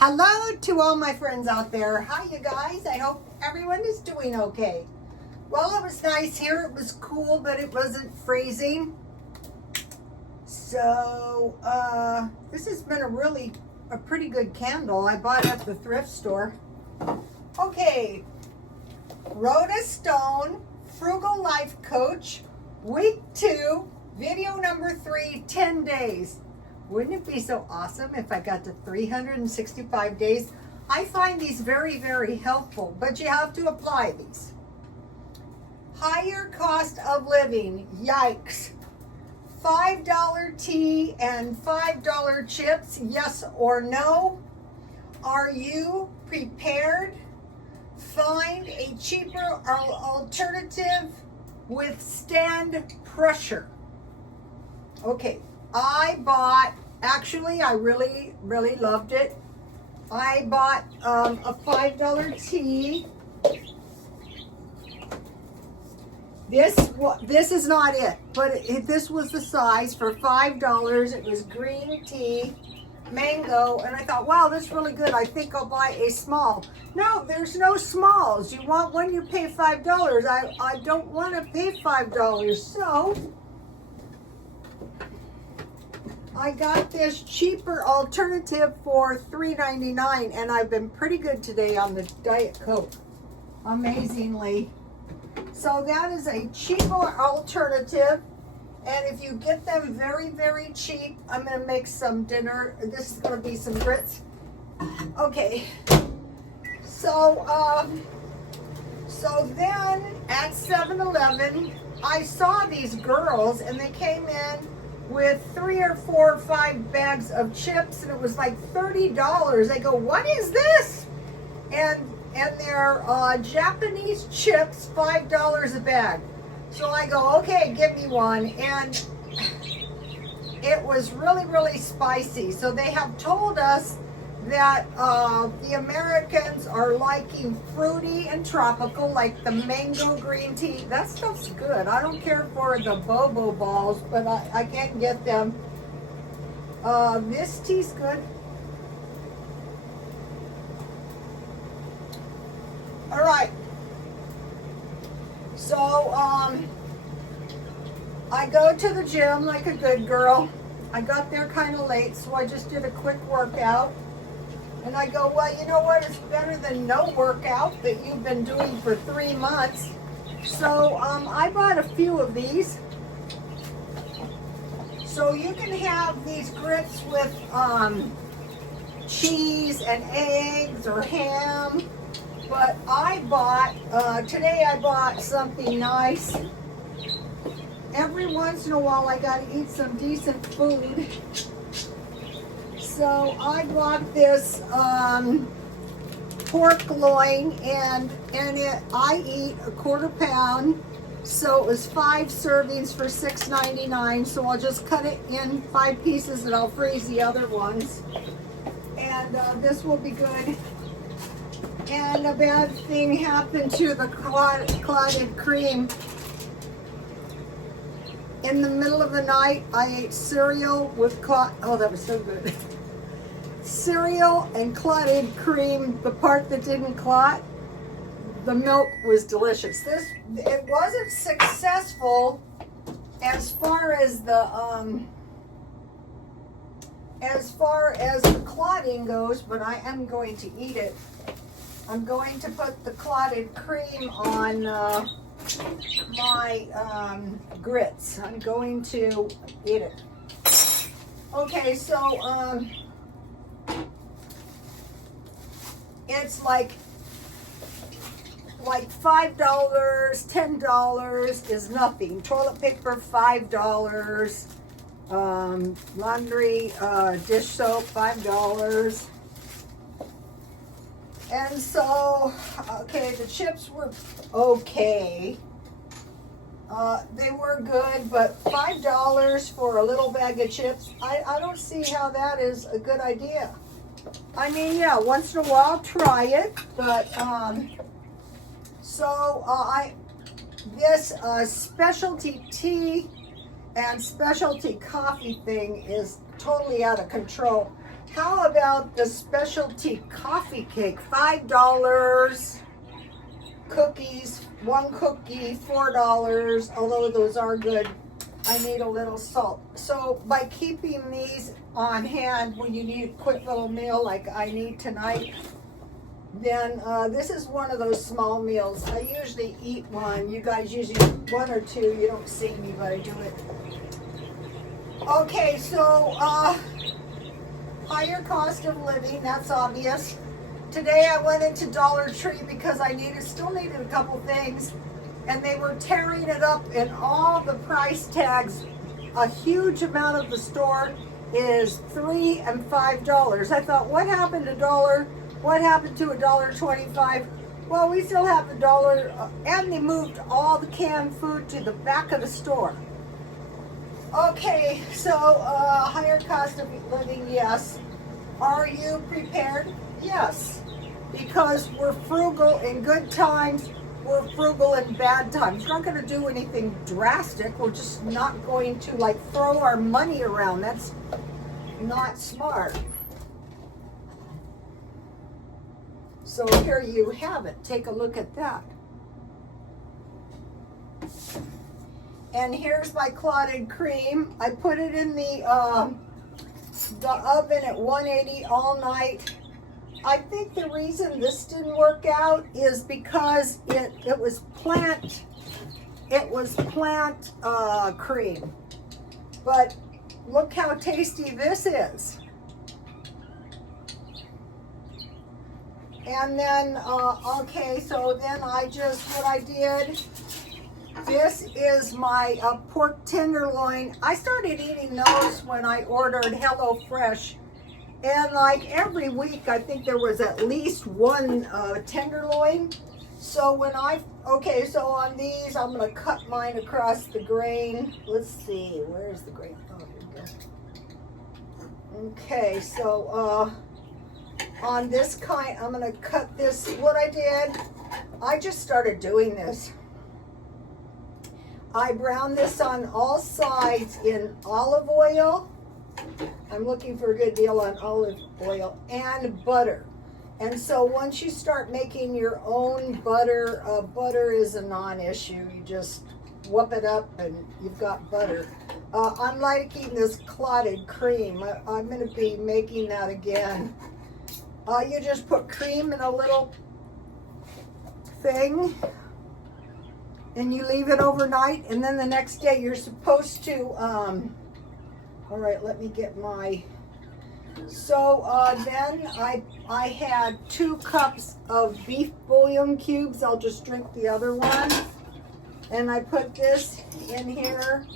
Hello to all my friends out there. Hi, you guys. I hope everyone is doing okay. Well, it was nice here. It was cool, but it wasn't freezing. So, this has been a pretty good candle. I bought it at the thrift store. Okay. Rhoda Stone, Frugal Life Coach, Week 2, Video number 3, 10 days. Wouldn't it be so awesome if I got to 365 days? I find these very, very helpful, but you have to apply these. Higher cost of living, yikes. $5 tea and $5 chips, yes or no? Are you prepared? Find a cheaper alternative, withstand pressure. Okay. I really loved it. I bought a $5 tea. This is not it, but this was the size for $5. It was green tea, mango, and I thought, wow, that's really good. I think I'll buy a small. No, there's no smalls. You want one, you pay $5. I don't want to pay $5, so I got this cheaper alternative for $3.99, and I've been pretty good today on the Diet Coke, amazingly. So that is a cheaper alternative, and if you get them very, very cheap, I'm going to make some dinner. This is going to be some grits. Okay, so then at 7-Eleven, I saw these girls, and they came in with 3 or 4 or 5 bags of chips, and it was like $30. I go, what is this? And they're Japanese chips, $5 a bag. So I go, okay, give me one. And it was really, really spicy. So they have told us that the Americans are liking fruity and tropical, like the mango green tea. That stuff's good. I don't care for the bobo balls, but I can't get them. This tea's good. All right. So, I go to the gym like a good girl. I got there kind of late, so I just did a quick workout. And I go, well, you know what? It's better than no workout that you've been doing for 3 months. So I bought a few of these. So you can have these grits with cheese and eggs or ham. But today I bought something nice. Every once in a while I got to eat some decent food. So I bought this pork loin, and I eat a 1/4 pound, so it was 5 servings for $6.99. So I'll just cut it in 5 pieces, and I'll freeze the other ones. And this will be good. And a bad thing happened to the clotted cream. In the middle of the night, I ate cereal with oh, that was so good. Cereal and clotted cream, the part that didn't clot. The milk was delicious. It wasn't successful as far as the clotting goes, but I am going to eat it. I'm going to put the clotted cream on my grits. I'm going to eat it. Okay, so it's like $5, $10 is nothing. Toilet paper, $5. Laundry, dish soap, $5. And so, okay, the chips were okay. They were good, but $5 for a little bag of chips, I don't see how that is a good idea. I mean, yeah, once in a while, try it, but, this specialty tea and specialty coffee thing is totally out of control. How about the specialty coffee cake? $5. Cookies, one cookie, $4, although those are good. I need a little salt. So by keeping these on hand when you need a quick little meal like I need tonight, then this is one of those small meals. I usually eat one. You guys usually eat one or two. You don't see me, but I do it. Okay, so higher cost of living, that's obvious. Today I went into Dollar Tree because I still needed a couple things, and they were tearing it up in all the price tags. A huge amount of the store is $3 and $5. I thought, what happened to $1? What happened to $1.25? Well, we still have $1, and they moved all the canned food to the back of the store. Okay, so higher cost of living, yes. Are you prepared? Yes, because we're frugal in good times, we're frugal in bad times. We're not going to do anything drastic. We're just not going to like throw our money around. That's not smart. So here you have it. Take a look at that. And here's my clotted cream. I put it in the oven at 180 all night. I think the reason this didn't work out is because it was plant cream. But look how tasty this is. And then, okay, so then what I did, this is my pork tenderloin. I started eating those when I ordered HelloFresh. And like every week, I think there was at least one tenderloin. So so on these, I'm gonna cut mine across the grain. Let's see, where's the grain? Oh, here we go. Okay, so on this kind, I'm gonna cut this. What I did, I just started doing this. I browned this on all sides in olive oil. I'm looking for a good deal on olive oil and butter. And so once you start making your own butter, butter is a non-issue. You just whoop it up and you've got butter. I'm liking this clotted cream. I'm going to be making that again. You just put cream in a little thing and you leave it overnight, and then the next day you're supposed to all right, let me get my, so then I had 2 cups of beef bouillon cubes. I'll just drink the other one. And I put this in here,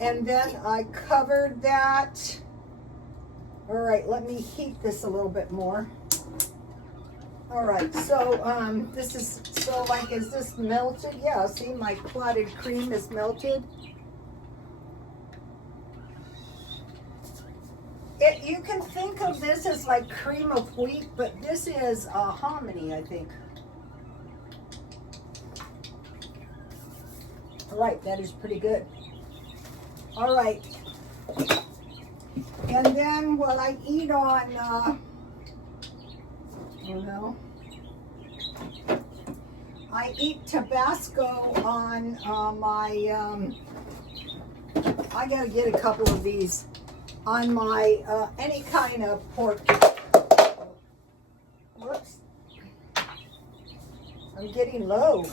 and then I covered that. All right, let me heat this a little bit more. All right, so this is, so like, is this melted? Yeah, see, my clotted cream is melted. You can think of this as like cream of wheat, but this is hominy, I think. All right, that is pretty good. All right. And then what I eat on, I eat Tabasco on my, I gotta get a couple of these on my, any kind of pork. Whoops. I'm getting low.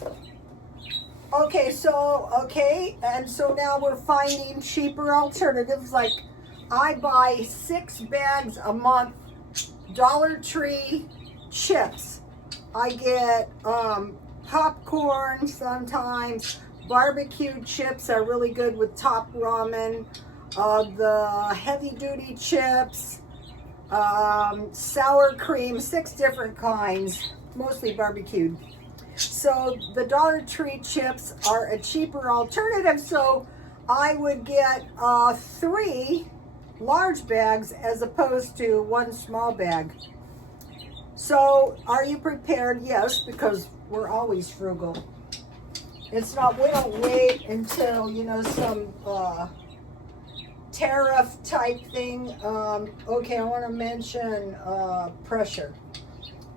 Okay, so, and so now we're finding cheaper alternatives. Like, I buy 6 bags a month, Dollar Tree chips. I get popcorn sometimes. Barbecued chips are really good with top ramen. The heavy duty chips, sour cream, 6 different kinds, mostly barbecued. So the Dollar Tree chips are a cheaper alternative. So I would get 3 large bags as opposed to 1 small bag. So are you prepared? Yes, because we're always frugal. It's not, we don't wait until, some tariff type thing. Okay, I want to mention pressure.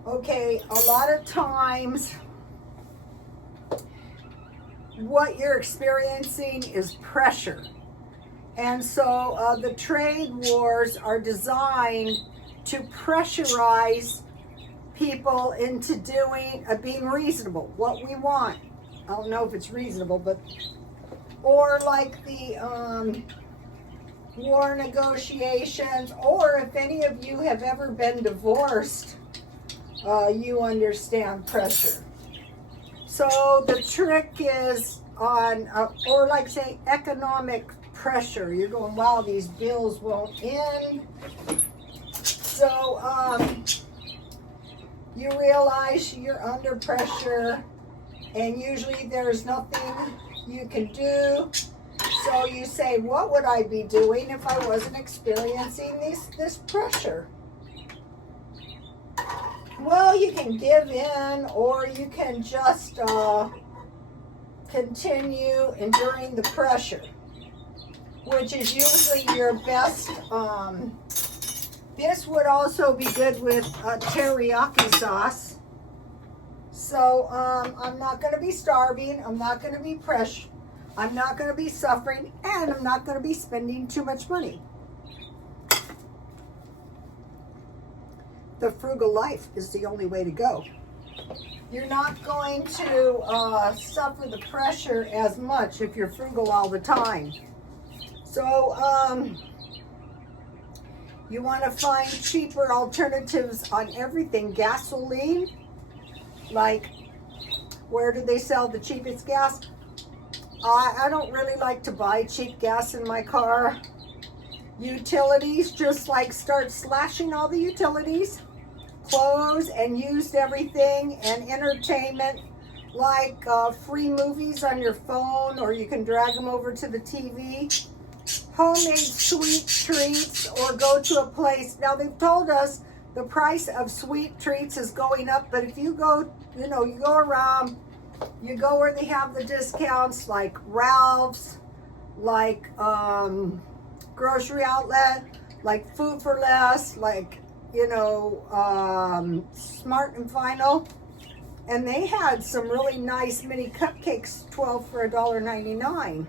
Okay, a lot of times what you're experiencing is pressure. And so the trade wars are designed to pressurize people into being reasonable, what we want. I don't know if it's reasonable, but, or like the war negotiations, or if any of you have ever been divorced, you understand pressure. So the trick is on, or like say economic pressure. You're going, wow, these bills won't end. So you realize you're under pressure, and usually there's nothing you can do. So you say, what would I be doing if I wasn't experiencing this pressure? Well, you can give in, or you can just continue enduring the pressure, which is usually your best. This would also be good with teriyaki sauce. So I'm not going to be starving. I'm not going to be I'm not going to be suffering, and I'm not going to be spending too much money. The frugal life is the only way to go. You're not going to suffer the pressure as much if you're frugal all the time. So you want to find cheaper alternatives on everything. Gasoline, like where do they sell the cheapest gas? I don't really like to buy cheap gas in my car. Utilities, just like start slashing all the utilities. Clothes and used everything, and entertainment, like free movies on your phone, or you can drag them over to the TV. Homemade sweet treats, or go to a place. Now they've told us the price of sweet treats is going up, but if you go, you go around, you go where they have the discounts, like Ralph's, like grocery outlet, like Food for Less, like Smart and Final, and they had some really nice mini cupcakes, 12 for $1.99.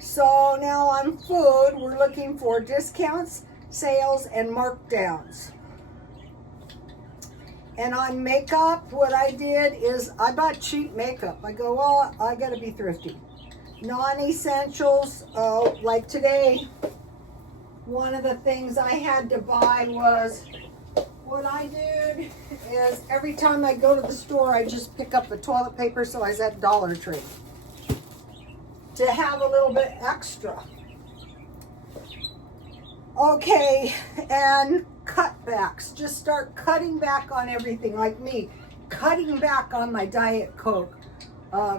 So now on food, we're looking for discounts, sales, and markdowns. And on makeup, what I did is I bought cheap makeup. I go, well, I gotta be thrifty. Non-essentials, like today, one of the things I had to buy was, what I did is every time I go to the store, I just pick up the toilet paper, so I was at Dollar Tree to have a little bit extra. Okay, and cutbacks. Just start cutting back on everything, like me. Cutting back on my Diet Coke.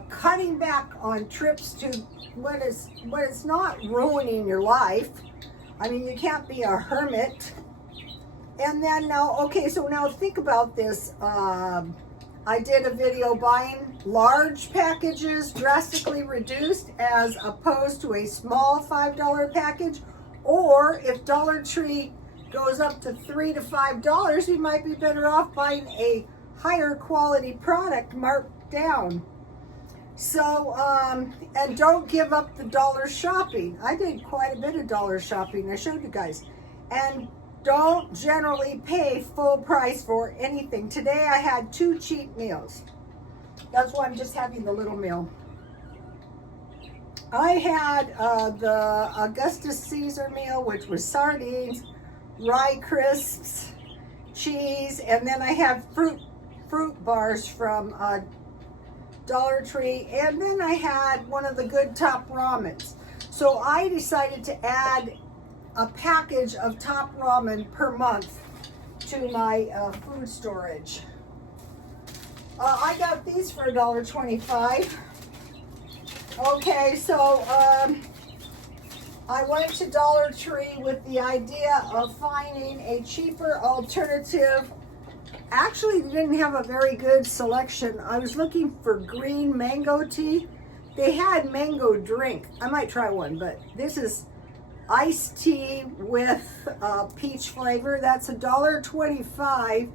Cutting back on trips to when it's not ruining your life. I mean, you can't be a hermit. And then now, okay, so now think about this. I did a video buying large packages drastically reduced as opposed to a small $5 package. Or if Dollar Tree goes up to $3 to $5, you might be better off buying a higher quality product marked down. So, and don't give up the dollar shopping. I did quite a bit of dollar shopping. I showed you guys. And don't generally pay full price for anything. Today I had 2 cheap meals. That's why I'm just having the little meal. I had the Augustus Caesar meal, which was sardines, rye crisps, cheese, and then I had fruit bars from Dollar Tree, and then I had one of the good top ramens. So I decided to add a package of top ramen per month to my food storage. I got these for $1.25. Okay, so I went to Dollar Tree with the idea of finding a cheaper alternative. Actually, they didn't have a very good selection. I was looking for green mango tea. They had mango drink. I might try one, but this is iced tea with peach flavor. That's $1.25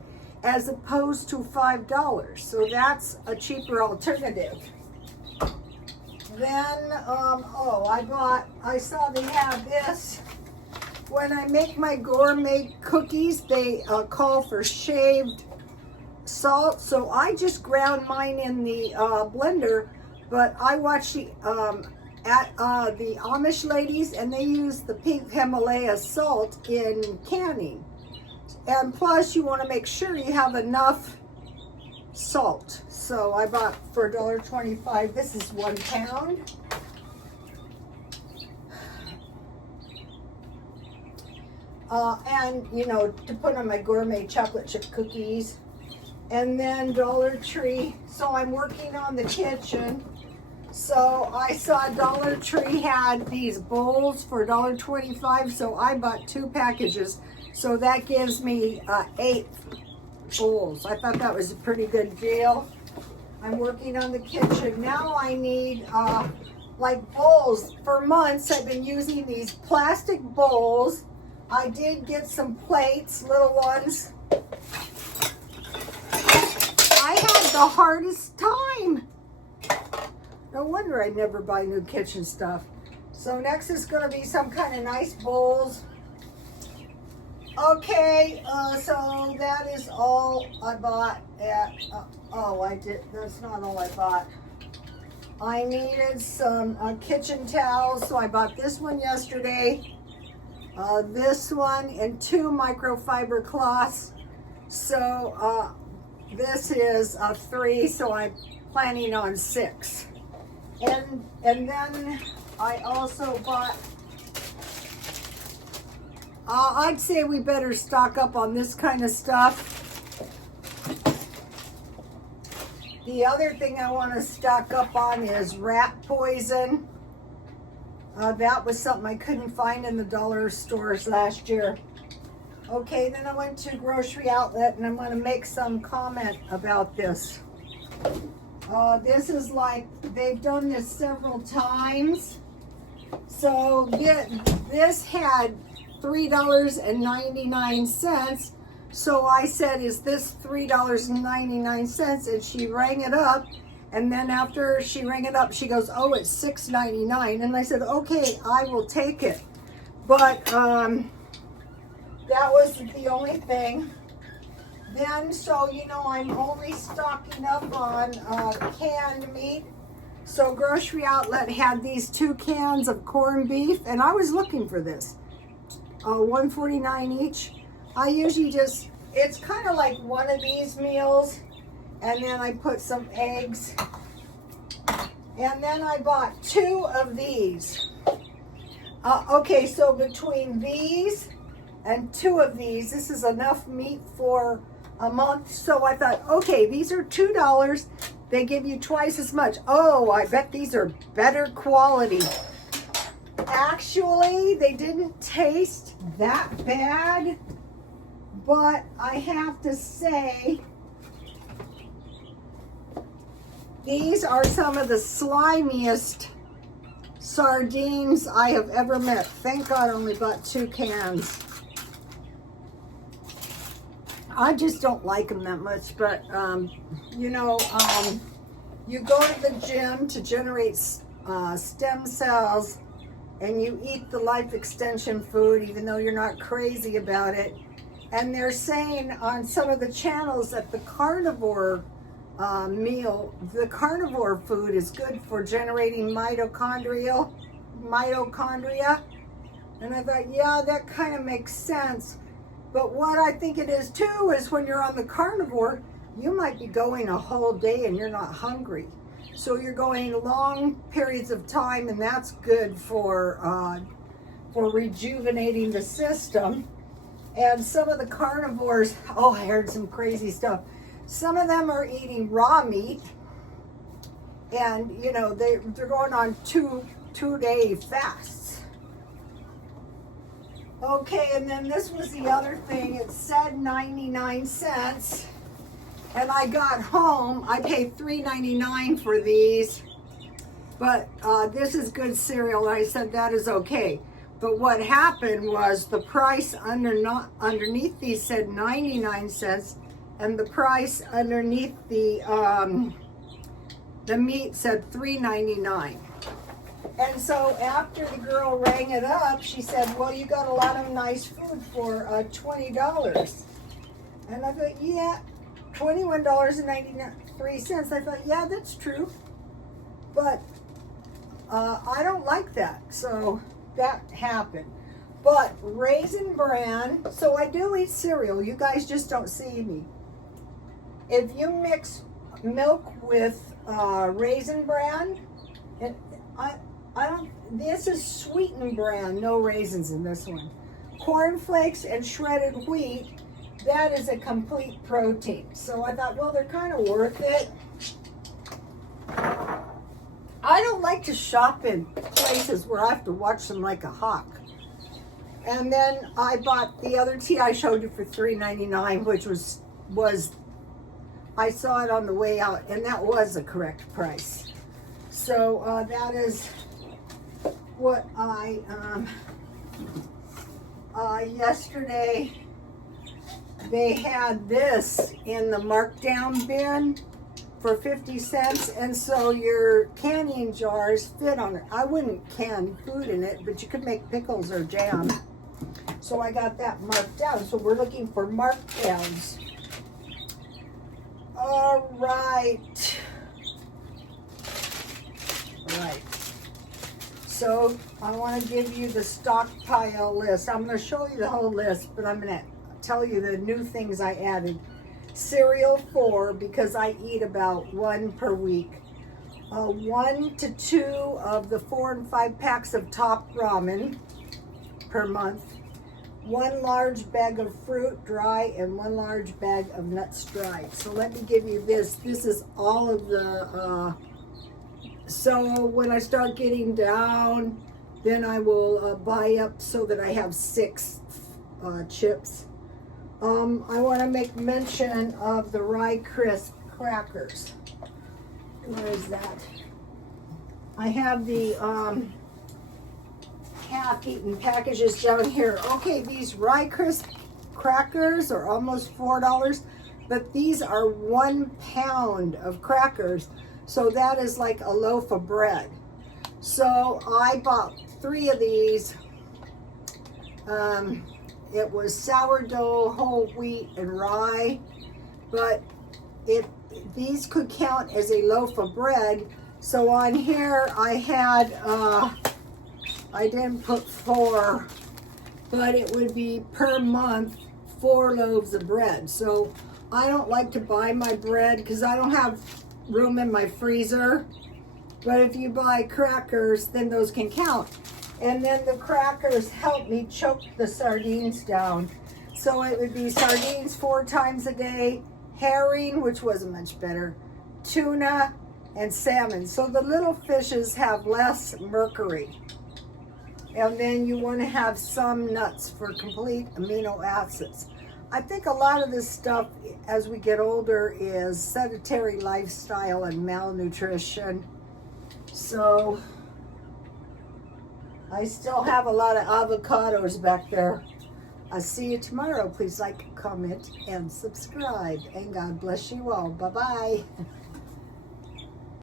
as opposed to $5. So that's a cheaper alternative. Then, I saw they have this. When I make my gourmet cookies, they call for shaved salt. So I just ground mine in the blender, but I watch the Amish ladies, and they use the pink Himalaya salt in canning. And plus, you want to make sure you have enough salt. So I bought for $1.25. This is 1 pound. And you know, to put on my gourmet chocolate chip cookies. And then Dollar Tree. So I'm working on the kitchen. So I saw Dollar Tree had these bowls for $1.25. So I bought 2 packages. So that gives me 8 bowls. I thought that was a pretty good deal. I'm working on the kitchen. Now I need like bowls. For months I've been using these plastic bowls. I did get some plates, little ones. I had the hardest time. No wonder I never buy new kitchen stuff. So next is going to be some kind of nice bowls. Okay, so that is all I bought at, that's not all I bought. I needed some kitchen towels, so I bought this one yesterday, this one, and 2 microfiber cloths. So this is 3, so I'm planning on 6. And then I also bought, I'd say we better stock up on this kind of stuff. The other thing I want to stock up on is rat poison. That was something I couldn't find in the dollar stores last year. Okay, then I went to Grocery Outlet, and I'm going to make some comment about this. This is like, they've done this several times. So this had $3.99. So I said, is this $3.99? And she rang it up. And then after she rang it up, she goes, oh, it's $6.99. And I said, okay, I will take it. But that was the only thing. Then, so, you know, I'm only stocking up on canned meat. So Grocery Outlet had these 2 cans of corned beef, and I was looking for this. $1.49 each. I usually just, it's kind of like one of these meals, and then I put some eggs. And then I bought 2 of these. Okay, so between these and 2 of these, this is enough meat for a month. So I thought, okay, these are $2. They give you twice as much. Oh, I bet these are better quality. Actually, they didn't taste that bad, but I have to say, these are some of the slimiest sardines I have ever met. Thank God I only bought 2 cans. I just don't like them that much, but you know, you go to the gym to generate stem cells, and you eat the life extension food, even though you're not crazy about it. And they're saying on some of the channels that the carnivore the carnivore food is good for generating mitochondria. And I thought, yeah, that kind of makes sense. But what I think it is too is when you're on the carnivore, you might be going a whole day and you're not hungry. So you're going long periods of time, and that's good for rejuvenating the system. And some of the carnivores, oh, I heard some crazy stuff. Some of them are eating raw meat, and you know they're going on two-day fasts. Okay, and then this was the other thing. It said 99 cents. And I got home, I paid $3.99 for these, but this is good cereal, and I said that is okay. But what happened was the price underneath these said 99 cents, and the price underneath the meat said $3.99. And so after the girl rang it up, she said, well, you got a lot of nice food for $20. And I thought, yeah, $21.93. I thought, yeah, that's true. But I don't like that. So that happened. But Raisin Bran, so I do eat cereal. You guys just don't see me. If you mix milk with Raisin Bran, this is sweetened bran, no raisins in this one. Corn flakes and shredded wheat, that is a complete protein. So I thought, well, they're kind of worth it. I don't like to shop in places where I have to watch them like a hawk. And then I bought the other tea I showed you for $3.99, which was I saw it on the way out, and that was the correct price. So that is what I yesterday they had this in the markdown bin for 50 cents, and so your canning jars fit on it. I wouldn't can food in it, but you could make pickles or jam. So I got that marked down. So we're looking for markdowns. All right. Right. So I want to give you the stockpile list. I'm going to show you the whole list, but I'm going to tell you the new things I added. Cereal 4, because I eat about 1 per week. 1 to 2 of the 4 and 5 packs of top ramen per month. 1 large bag of fruit dry and 1 large bag of nuts dried. So let me give you this. This is all of the so when I start getting down, then I will buy up so that I have 6 chips. I want to make mention of the Rye Crisp crackers. Where is that? I have the half-eaten packages down here. Okay, these Rye Crisp crackers are almost $4, but these are 1 pound of crackers. So that is like a loaf of bread. So I bought 3 of these. It was sourdough, whole wheat, and rye. But these could count as a loaf of bread. So on here I had, I didn't put 4, but it would be per month 4 loaves of bread. So I don't like to buy my bread because I don't have room in my freezer. But if you buy crackers, then those can count. And then the crackers help me choke the sardines down. So it would be sardines 4 times a day, herring, which wasn't much better, tuna, and salmon. So the little fishes have less mercury. And then you want to have some nuts for complete amino acids. I think a lot of this stuff as we get older is sedentary lifestyle and malnutrition. So I still have a lot of avocados back there. I'll see you tomorrow. Please like, comment, and subscribe. And God bless you all. Bye-bye.